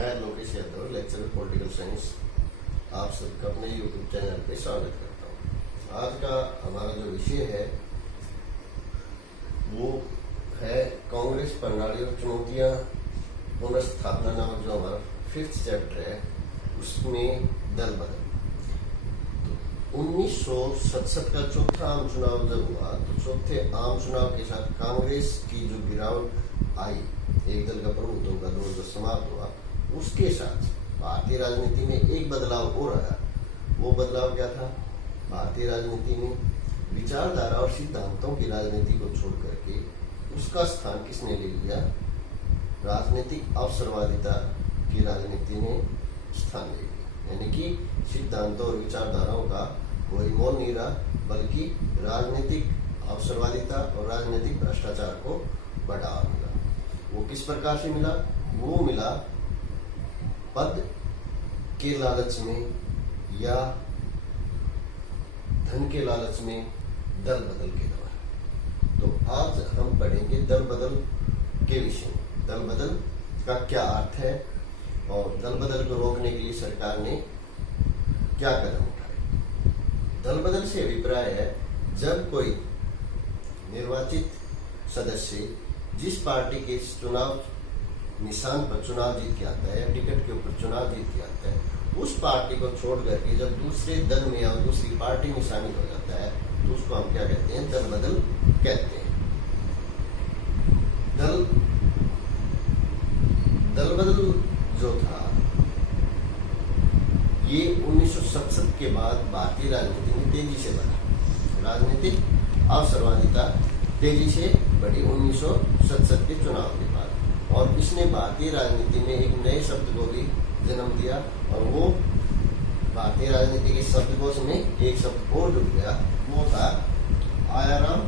मैं Lokesh Yadav, lecturer political science, आप सबका अपने यूट्यूब चैनल पे स्वागत करता हूँ। आज का हमारा जो विषय है वो है कांग्रेस प्रणाली और चुनौतियां पुनर्स्थापना नामक जो हमारा 5th चैप्टर है, उसमें दल बदल। 1967 का चौथा आम चुनाव जब हुआ तो चौथे आम चुनाव के साथ कांग्रेस की जो गिरावट आई, एक दल का प्रभुत्व का दौर जो समाप्त हुआ, उसके साथ भारतीय राजनीति में एक बदलाव और आया। वो बदलाव क्या था? भारतीय राजनीति में विचारधारा और सिद्धांतों की राजनीति को छोड़ करके उसका स्थान किसने ले लिया? राजनीतिक अवसरवादिता की राजनीति ने स्थान ले लिया। यानी कि सिद्धांतों और विचारधाराओं का कोई मोल नहीं रहा, बल्कि राजनीतिक अवसरवादिता और राजनीतिक भ्रष्टाचार को बढ़ावा मिला। वो किस प्रकार से मिला? वो मिला पद के लालच में या धन के लालच में, दल बदल के द्वारा। तो आज हम पढ़ेंगे दल बदल के विषय में। दल बदल का क्या अर्थ है और दल बदल को रोकने के लिए सरकार ने क्या कदम उठाए। दल बदल से अभिप्राय है जब कोई निर्वाचित सदस्य जिस पार्टी के चुनाव निशान पर चुनाव जीत के आता है या टिकट के ऊपर चुनाव जीत के आता है, उस पार्टी को छोड़ करके जब दूसरे दल में या दूसरी पार्टी में शामिल हो जाता है तो उसको हम क्या कहते हैं? दल बदल कहते हैं। दल बदल जो था ये 1967 के बाद भारतीय राजनीति में तेजी से बढ़ा। राजनीतिक अवसरवादिता तेजी से बढ़ी 1967 के चुनाव के बाद, और इसने भारतीय राजनीति में एक नए शब्द को भी जन्म दिया, और वो भारतीय राजनीति के शब्दकोश में एक शब्द और जुड़ गया। वो था आयाराम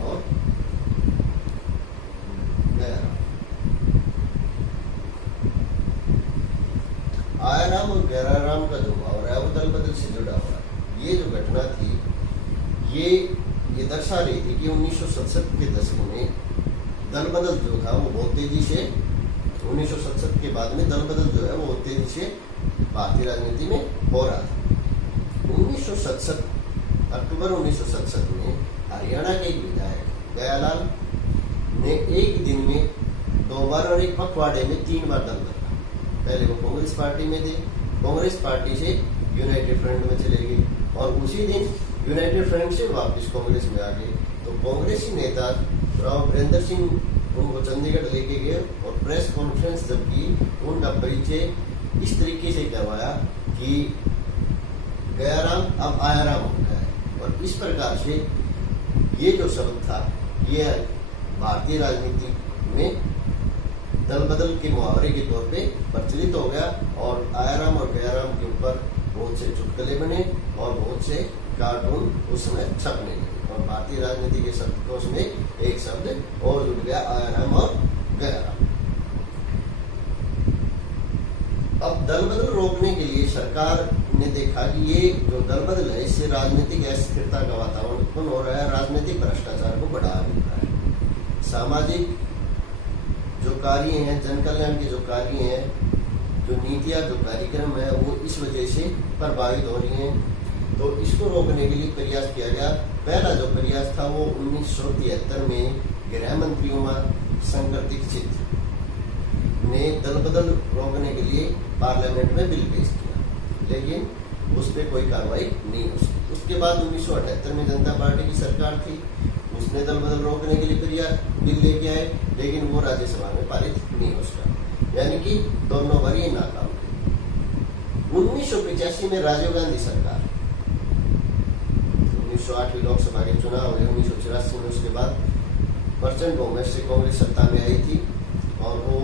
और गयाराम। आयाराम और गयाराम का जो मुहावरा है वो दल बदल से जुड़ा हुआ है। ये जो घटना थी ये दर्शा रही थी कि 1967 के दशक में दल बदल जो था वो बहुत तेजी से, 1967 के बाद में दल बदल जो है वो तेजी से भारतीय राजनीति में हो रहा था। 1967 अक्टूबर 1967 में हरियाणा के एक विधायक दयालाल ने एक दिन में 2 बार और एक पखवाड़े में 3 बार दल बदला। पहले वो कांग्रेस पार्टी में थे, कांग्रेस पार्टी से यूनाइटेड फ्रंट में चले गए, और उसी दिन यूनाइटेड फ्रंट से वापस कांग्रेस में आ गए। तो कांग्रेसी नेता राव वीरेंद्र सिंह उनको चंडीगढ़ लेके गए और प्रेस कॉन्फ्रेंस जब की, उनका परिचय इस तरीके से करवाया कि गयाराम अब आयाराम हो गया है। और इस प्रकार से ये जो शब्द था ये भारतीय राजनीति में दल बदल के मुहावरे के तौर पे प्रचलित हो गया, और आयाराम और गयाराम के ऊपर बहुत से चुटकुले बने और बहुत से कार्टून उस समय छपने लगे, और भारतीय राजनीति के शब्दकोश में एक शब्द और जुड़ गया, आयाराम और गयाराम। अब दल बदल रोकने के लिए सरकार ने देखा कि ये जो दल बदल है इससे राजनीतिक अस्थिरता का वातावरण उत्पन्न हो रहा है, राजनीतिक भ्रष्टाचार को बढ़ावा मिल रहा है, सामाजिक जो कार्य हैं, जन कल्याण के जो कार्य हैं, जो नीतियां, जो कार्यक्रम है, वो इस वजह से प्रभावित हो रही हैं। तो इसको रोकने के लिए प्रयास किया गया। पहला जो प्रयास था वो 1973 में गृह मंत्री शंकर दीक्षित ने दल बदल रोकने के लिए पार्लियामेंट में बिल पेश किया, लेकिन उस पर कोई कार्रवाई नहीं हो सकी। उसके बाद 1978 में जनता पार्टी की सरकार थी, उसने दल बदल रोकने के लिए प्रयास बिल लेके आए, लेकिन वो राज्यसभा में पारित नहीं हो सका, यानी कि दोनों बार ये नाकाम थे। 1985 में राजीव गांधी सरकार, 1908 लोकसभा के चुनाव हुए 1984 में, उसके बाद प्रचंड बहुमत से कांग्रेस सत्ता में आई थी, और वो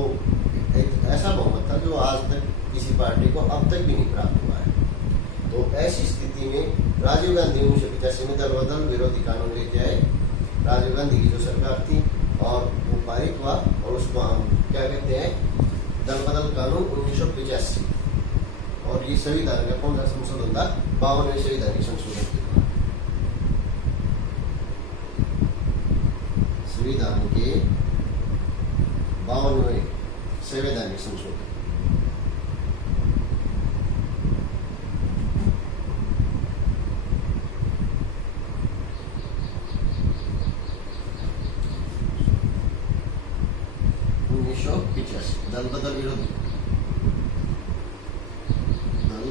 एक ऐसा बहुमत था जो आज तक किसी पार्टी को अब तक भी नहीं प्राप्त हुआ है। तो ऐसी स्थिति में राजीव गांधी 1985 में दल बदल विरोधी कानून लेके आए। राजीव गांधी की जो सरकार थी और वो पारित हुआ, और उसको हम क्या कहते हैं? दल बदल कानून 1985। और ये संविधान का कौन सा संशोधन था? 52वें संविधानिक संशोधन के द्वारा। संविधान के 52वें संवैधानिक संशोधन। दल बदल विरोध, दल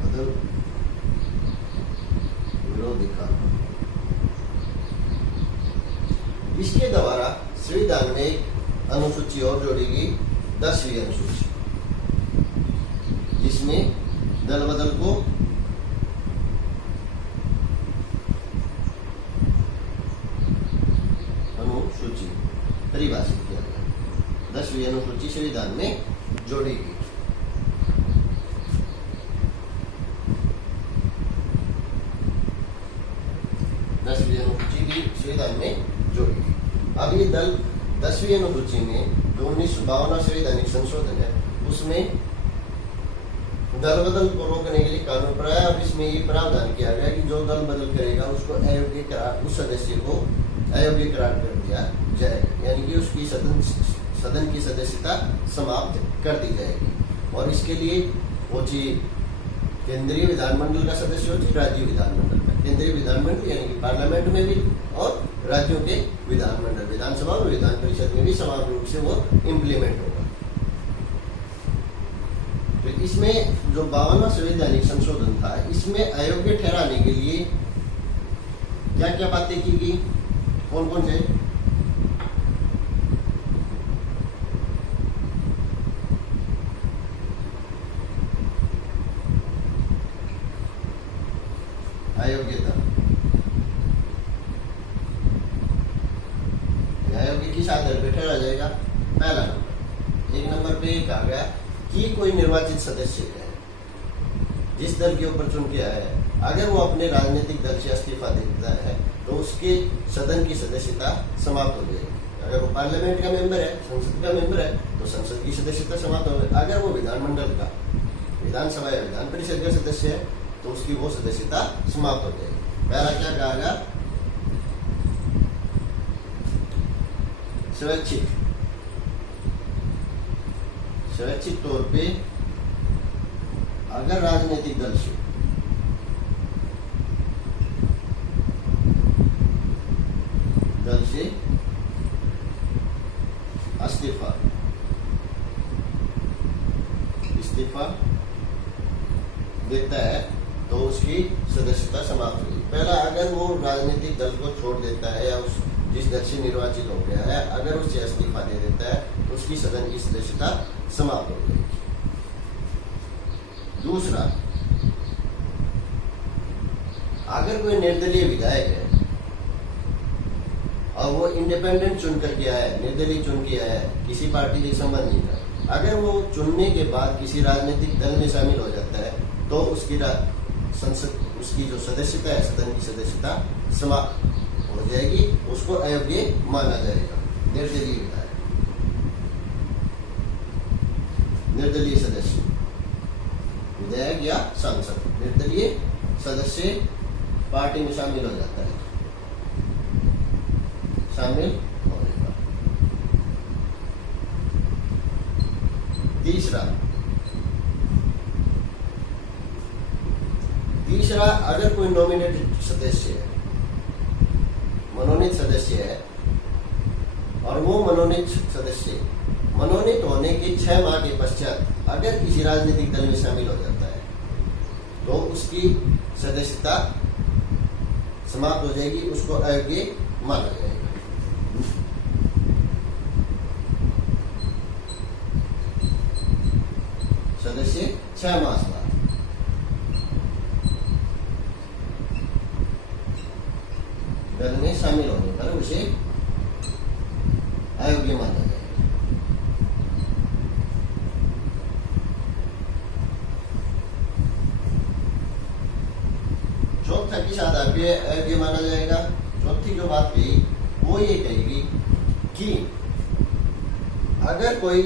बदल विरोधी कानून। इसके द्वारा संविधान में एक अनुसूची और जोड़ेगी, 10वीं अनुसूची, जिसमें दल बदल को अनुसूची परिभाषित किया गया। 10वीं अनुसूची संविधान में जोड़ेगी। अनुसूची भी संविधान में जोड़ेगी। अब ये 10वीं अनुसूची में जो 1952 संवैधानिक संशोधन है, उसमें दल बदल को रोकने के लिए कानून बनाया। अब इसमें ये प्रावधान किया गया कि जो दल बदल करेगा उसको अयोग्य करार, उस सदस्य को अयोग्य करार कर दिया जाएगा, यानी कि उसकी सदन की सदस्यता समाप्त कर दी जाएगी। और इसके लिए वो केंद्रीय विधानमंडल का सदस्य हो, राज्य विधानमंडल का, केंद्रीय विधानमंडल यानी कि पार्लियामेंट में भी, और राज्यों के विधानमंडल, विधानसभा और विधान परिषद में भी समान रूप से वो इम्प्लीमेंट होगा। तो इसमें जो 52वां संवैधानिक संशोधन था, इसमें अयोग्य ठहराने के लिए क्या क्या बातें की गई, कौन कौन से? अयोग्यता, अयोग्य किस आधार पर ठहरा जाएगा? पहला नंबर, 1 नंबर पे ये कहा गया कि कोई निर्वाचित सदस्य है, जिस दल के ऊपर चुन के आया है, अगर वो अपने राजनीतिक दल से इस्तीफा देता है तो उसके सदन की सदस्यता समाप्त हो जाएगी। अगर वो पार्लियामेंट का मेंबर है, संसद का मेंबर है, तो संसद की सदस्यता समाप्त हो जाएगी। अगर वो विधानमंडल का, विधानसभा या विधान परिषद का सदस्य है, तो उसकी वो सदस्यता समाप्त हो जाएगी। पहला क्या कहा गया? स्वैच्छिक तौर पे अगर राजनीतिक दल से इस्तीफा देता है तो उसकी सदस्यता समाप्त होगी। पहला, अगर वो राजनीतिक दल को छोड़ देता है या उस जिस दल से निर्वाचित हो गया है, अगर उससे इस्तीफा दे देता है तो उसकी सदन की सदस्यता समाप्त हो जाएगी। दूसरा, अगर कोई निर्दलीय विधायक है और वो इंडिपेंडेंट चुन करके आया है, निर्दलीय चुन के आया है, किसी पार्टी से संबंध नहीं था, अगर वो चुनने के बाद किसी राजनीतिक दल में शामिल हो जाता है तो उसकी जो सदस्यता है, सदन की सदस्यता समाप्त हो जाएगी, उसको अयोग्य माना जाएगा। निर्दलीय विधायक, निर्दलीय सदस्य, विधायक या सांसद, निर्दलीय सदस्य पार्टी में शामिल हो जाता है, शामिल होगा। तीसरा, अगर कोई नॉमिनेटेड सदस्य है, मनोनीत सदस्य है, और वो मनोनीत सदस्य मनोनीत होने के 6 माह के पश्चात अगर किसी राजनीतिक दल में शामिल हो जाता है तो उसकी सदस्यता समाप्त हो जाएगी, उसको अयोग्य माना जाएगा। सदस्य 6 माह बाद दल में शामिल होने पर उसे अयोग्य माना जाएगा। चौथा किस आधार पे अयोग्य माना जाएगा? चौथी जो बात कही वो ये कहेगी कि अगर कोई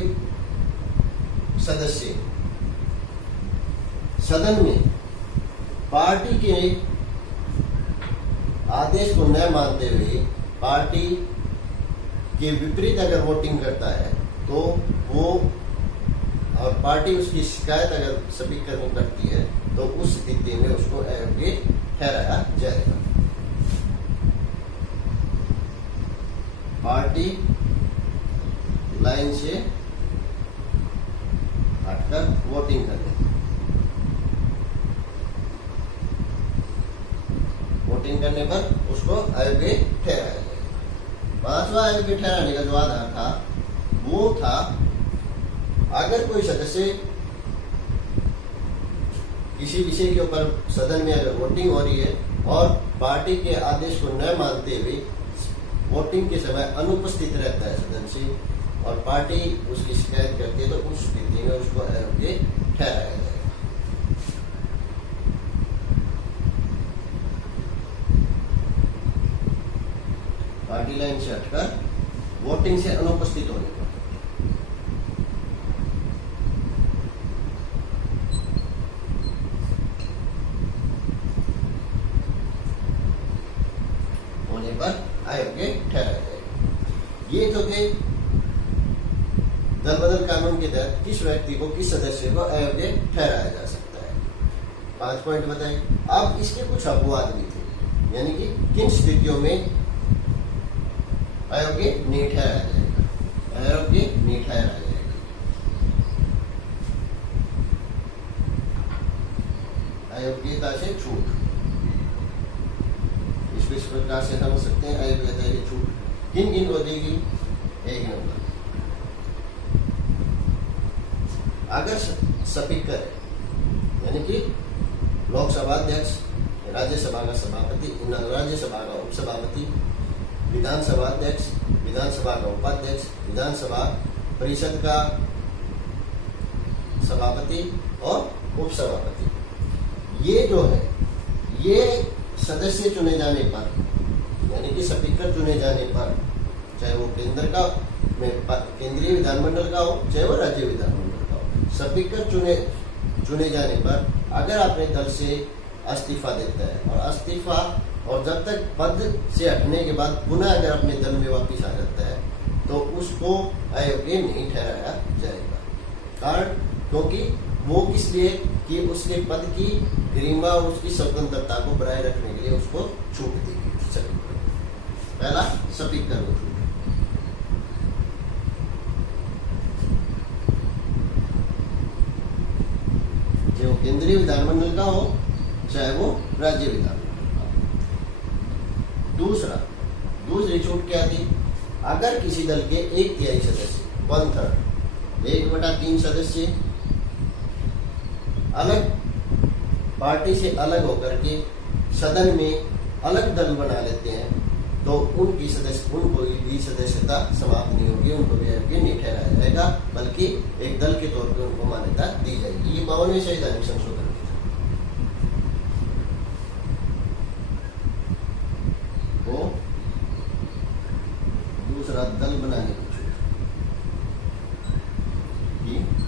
सदस्य सदन में पार्टी के आदेश को न मानते हुए पार्टी के विपरीत अगर वोटिंग करता है तो वो, और पार्टी उसकी शिकायत अगर स्पीकर को करती है तो उस स्थिति में उसको अयोग्य ठहराया जाएगा। पार्टी लाइन से हटकर वोटिंग करने, वोटिंग करने पर उसको अयोग्य ठहराया जाएगा। पांचवा अयोग्य ठहराने का जो आधार था वो था अगर कोई सदस्य किसी विषय के ऊपर सदन में अगर वोटिंग हो रही है और पार्टी के आदेश को न मानते हुए वोटिंग के समय अनुपस्थित रहता है सदन से और पार्टी उसकी शिकायत करती है तो उस स्थिति में उसको अयोग्य ठहराया जाएगा। पार्टी लाइन से हटकर वोटिंग से अनुपस्थित होने पर अयोग्य ठहराया जाएगा। ये तो थे दल बदल कानून के तहत किस व्यक्ति को, किस सदस्य को अयोग्य ठहराया जा सकता है। 5 पॉइंट बताए। अब इसके कुछ अपवाद भी थे, यानी कि किन स्थितियों में अयोग्य नहीं ठहराया जाएगा, अयोग्य नहीं ठहराया जाएगा। अयोग्यता से छूट, इस प्रकार से समझ सकते हैं अयोग्यता की छूट किन किन को देगी। 1 नंबर, अगर स्पीकर यानी कि लोकसभा अध्यक्ष, राज्यसभा का सभापति, राज्यसभा का उपसभापति, विधानसभा अध्यक्ष, विधानसभा का उपाध्यक्ष, विधानसभा परिषद का सभापति और उपसभापति, ये जो है ये सदस्य चुने जाने पर, यानी कि स्पीकर चुने जाने पर, चाहे वो केंद्र का केंद्रीय विधानमंडल का हो चाहे वो राज्य विधानमंडल का हो, स्पीकर चुने जाने पर अगर अपने दल से इस्तीफा देता है और इस्तीफा और जब तक पद से हटने के बाद पुनः अगर अपने दल में वापिस आ जाता है तो उसको अयोग्य नहीं ठहराया जाएगा। कारण क्योंकि वो किस लिए कि उसके पद की गरिमा और उसकी स्वतंत्रता को बनाए रखने के लिए उसको छूट दी गई। पहला स्पीकर को छूट, चाहे वो केंद्रीय विधानमंडल का हो चाहे वो राज्य विधानमंडल का हो। दूसरी छूट क्या थी, अगर किसी दल के 1/3 सदस्य 1/3 1/3 सदस्य अलग पार्टी से अलग होकर के सदन में अलग दल बना लेते हैं तो उनको भी सदस्यता समाप्त नहीं होगी, उनको भी अयोग्य नहीं ठहराया जाएगा, बल्कि एक दल के तौर पर उनको मान्यता दी जाएगी। ये 52वें संवैधानिक संशोधन को दूसरा दल बनाने की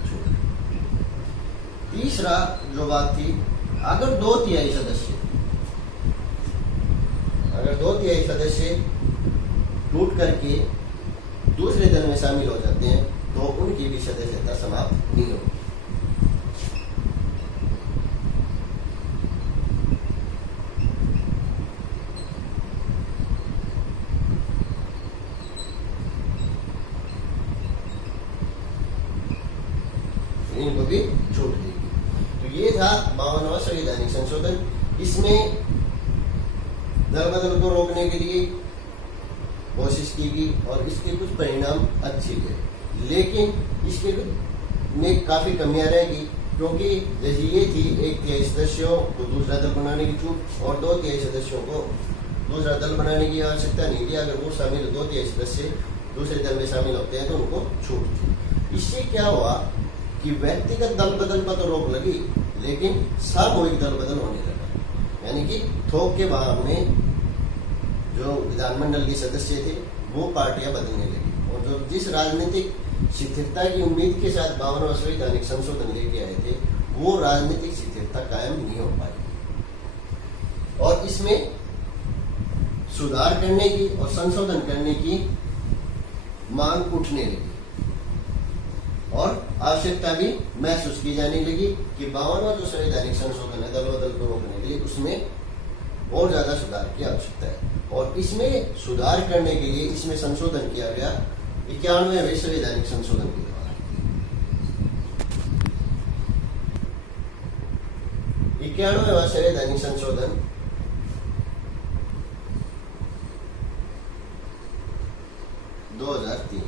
छूट। तीसरा जो बात थी, अगर 2/3 सदस्य टूट करके दूसरे दल में शामिल हो जाते हैं तो उनकी भी सदस्यता समाप्त नहीं होगी। इनको भी छूट देगी। तो ये था 52वां संवैधानिक संशोधन। इसमें दल बदल को रोकने के लिए कोशिश की गई और इसके कुछ परिणाम अच्छे गए, लेकिन इसके में काफी कमियां रहेगी, क्योंकि जैसे ये थी 1/3 सदस्यों को दूसरा दल बनाने की छूट और 2/3 सदस्यों को दूसरा दल बनाने की आवश्यकता नहीं थी। अगर वो शामिल 2/3 सदस्य दूसरे दल में शामिल होते हैं तो उनको छूट थी। इससे क्या हुआ कि व्यक्तिगत दल बदल पर तो रोक लगी, लेकिन सामूहिक दल बदल होने लगा, यानी कि थोक के भाव में जो विधानमंडल के सदस्य थे वो पार्टियां बदलने लगी और जो जिस राजनीतिक स्थिरता की उम्मीद के साथ 52वां संवैधानिक संशोधन लेके आए थे वो राजनीतिक स्थिरता कायम नहीं हो पाई। और इसमें सुधार करने की और संशोधन करने की मांग उठने लगी और आवश्यकता भी महसूस की जाने लगी कि 52वां जो संवैधानिक संशोधन है दल बदल को रोकने के लिए, उसमें और ज्यादा सुधार की आवश्यकता है। और इसमें सुधार करने के लिए इसमें संशोधन किया गया 91वें संवैधानिक संशोधन के द्वारा। 91वां संवैधानिक संशोधन 2003।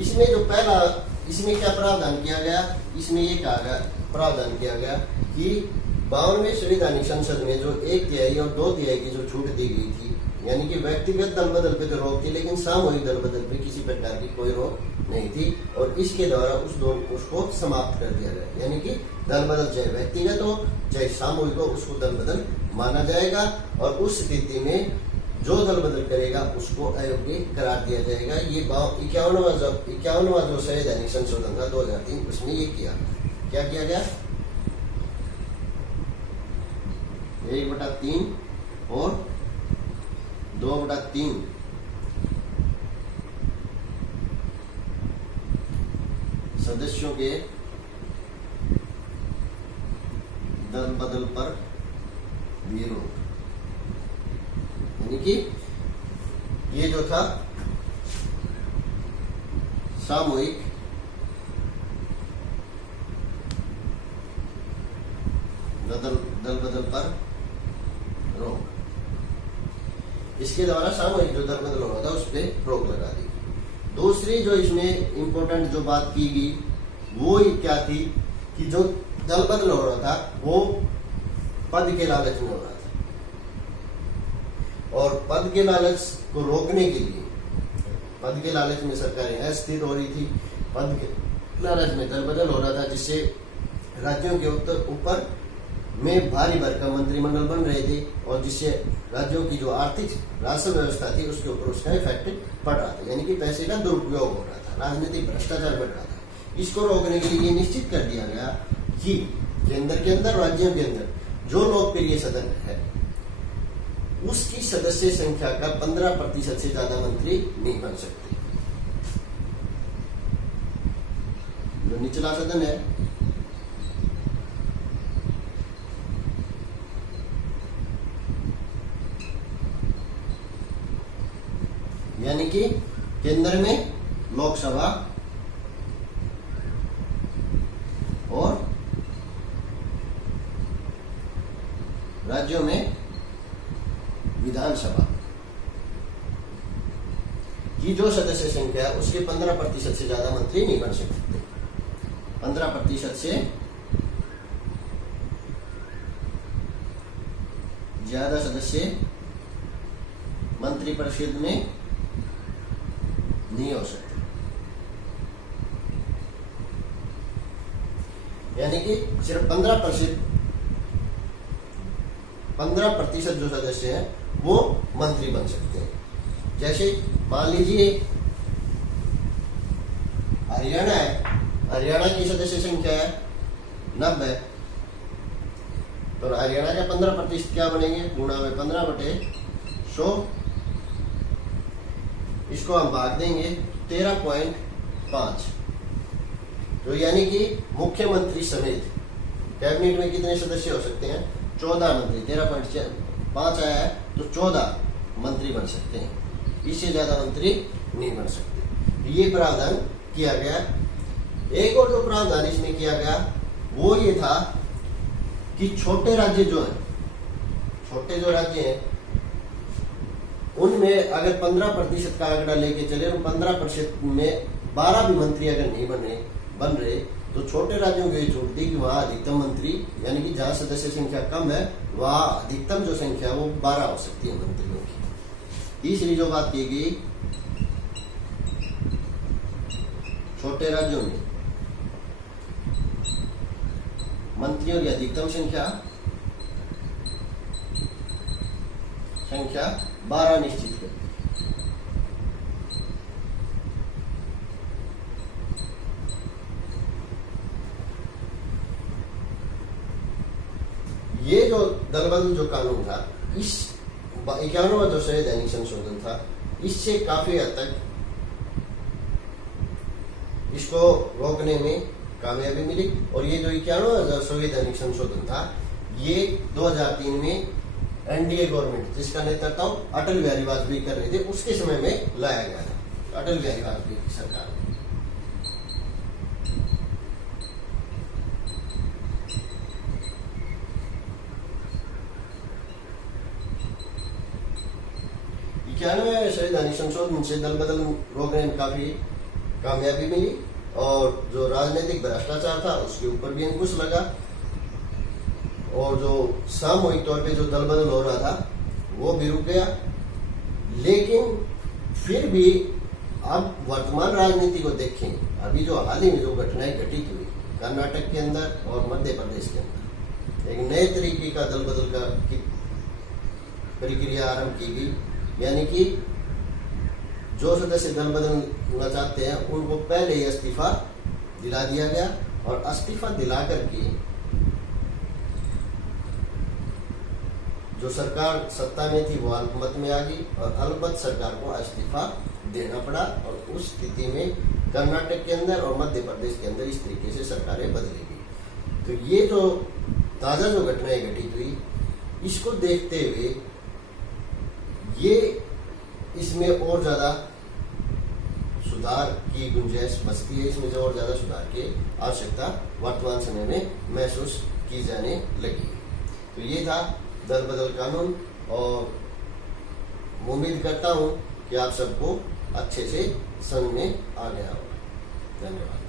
इसमें जो पहला, इसमें क्या प्रावधान किया गया, इसमें ये कहा गया, प्रावधान किया गया कि 52वें संवैधानिक संसद में जो 1/3 और 2/3 की जो छूट दी गई थी, यानी कि व्यक्तिगत दल बदल पे तो रोक थी, लेकिन सामूहिक दल बदल पे किसी प्रकार की कोई रोक नहीं थी, और इसके द्वारा उसको समाप्त कर दिया गया। यानी कि दल बदल चाहे व्यक्तिगत हो चाहे सामूहिक हो, उसको दल बदल माना जाएगा, और उस स्थिति में जो दल बदल करेगा उसको अयोग्य करार दिया जाएगा। ये 51वां जो संवैधानिक संशोधन था 2003, उसमें ये क्या किया गया, 1/3 और 2/3 सदस्यों के दल बदल पर विरोध, यानी कि ये जो था सामूहिक दल बदल पर रोक, इसके द्वारा सामूहिक जो दल बदल हो रहा था उस पर रोक लगा दी। दूसरी जो इसमें इंपॉर्टेंट जो बात की गई वो क्या थी कि जो दल बदल हो रहा था वो पद के लालच में हो रहा था, और पद के लालच को रोकने के लिए, पद के लालच में सरकारें अस्थिर हो रही थी, पद के लालच में दल बदल हो रहा था, जिससे राज्यों के ऊपर में भारी भरकम मंत्रिमंडल बन रहे थे, और जिससे राज्यों की जो आर्थिक राजस्व व्यवस्था थी उसके ऊपर उसका इफेक्ट पड़ रहा था, यानी कि पैसे का दुरुपयोग हो रहा था, राजनीतिक भ्रष्टाचार बढ़ रहा था। इसको रोकने के लिए निश्चित कर दिया गया कि केंद्र के अंदर, राज्यों के अंदर जो लोकप्रिय सदन है उसकी सदस्य संख्या का 15% से ज्यादा मंत्री नहीं बन सकते। जो निचला सदन है यानी कि केंद्र में लोकसभा और राज्यों में विधानसभा की जो सदस्य संख्या है उसके 15% से ज्यादा मंत्री नहीं बन सकते। 15% से ज्यादा सदस्य मंत्रिपरिषद में नहीं हो सकते, यानी कि सिर्फ 15% जो सदस्य हैं वो मंत्री बन सकते हैं। जैसे मान लीजिए हरियाणा है, हरियाणा की सदस्य संख्या है 90, तो हरियाणा का 15% क्या बनेंगे, गुणा में 15/100, इसको हम भाग देंगे 13.5, तो यानी कि मुख्यमंत्री समेत कैबिनेट में कितने सदस्य हो सकते हैं, 14 मंत्री। 13.5 आया है तो 14 मंत्री बन सकते हैं, इससे ज्यादा मंत्री नहीं बन सकते। ये प्रावधान किया गया। एक और जो प्रावधान इसमें किया गया वो ये था कि छोटे राज्य जो हैं, छोटे जो राज्य हैं उनमें अगर 15% का आंकड़ा लेके चले और 15% में 12 भी मंत्री अगर नहीं बन रहे तो छोटे राज्यों को ये छूट दी कि वहां अधिकतम मंत्री, यानी कि जहां सदस्य संख्या कम है वहां अधिकतम जो संख्या वो 12 हो सकती है मंत्रियों की। तीसरी जो बात की गई, छोटे राज्यों में मंत्रियों की अधिकतम संख्या 12 निश्चित कर। ये जो दल बदल जो कानून था इस 91वां जो संवैधानिक संशोधन था, इससे काफी हद तक इसको रोकने में कामयाबी मिली। और ये जो 91वां संवैधानिक संशोधन था, ये 2003 में एनडीए गवर्नमेंट, जिसका नेतृत्व अटल बिहारी वाजपेयी कर रहे थे, उसके समय में लाया गया था, अटल बिहारी वाजपेयी की सरकार में। संवैधानिक संशोधन से दल बदल रोकने में काफी कामयाबी मिली और जो राजनीतिक भ्रष्टाचार था उसके ऊपर भी अंकुश लगा और जो सामूहिक तौर पे जो दल बदल हो रहा था वो भी रुक गया। लेकिन फिर भी अब वर्तमान राजनीति को देखें, अभी जो हाल ही में जो घटनाएं घटित हुई कर्नाटक के अंदर और मध्य प्रदेश के अंदर, एक नए तरीके का दल बदल का प्रक्रिया आरंभ की गई, यानी कि जो सदस्य दल बदलना चाहते हैं उनको पहले ही इस्तीफा दिला दिया गया और इस्तीफा दिला करके जो सरकार सत्ता में थी वो अल्पमत में आ गई और अल्पमत सरकार को इस्तीफा देना पड़ा और उस स्थिति में कर्नाटक के अंदर और मध्य प्रदेश के अंदर इस तरीके से सरकारें बदली गई। तो ये जो ताजा जो घटनाएं घटित हुई, इसको देखते हुए ये इसमें और ज्यादा सुधार की गुंजाइश बचती है, इसमें जो और ज्यादा सुधार की आवश्यकता वर्तमान समय में महसूस की जाने लगी। तो ये था दल बदल कानून और उम्मीद करता हूं कि आप सबको अच्छे से समझ में आ गया होगा। धन्यवाद।